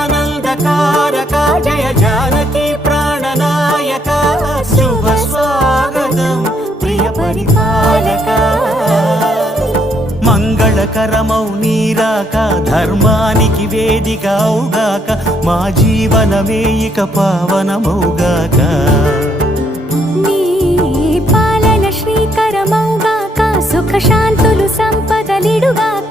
జగదానందకారక జయ జానకి ప్రాణనాయక శుభ స్వాగతం ప్రియ పరిపాలక మంగళకరమౌ నీరాక ధర్మానికి వేదిక అవుగాక మా జీవనమే ఇక పావనమౌగాక నీ పాలన శ్రీకరమౌగాక సుఖ శాంతులు సంపదలిడుగాక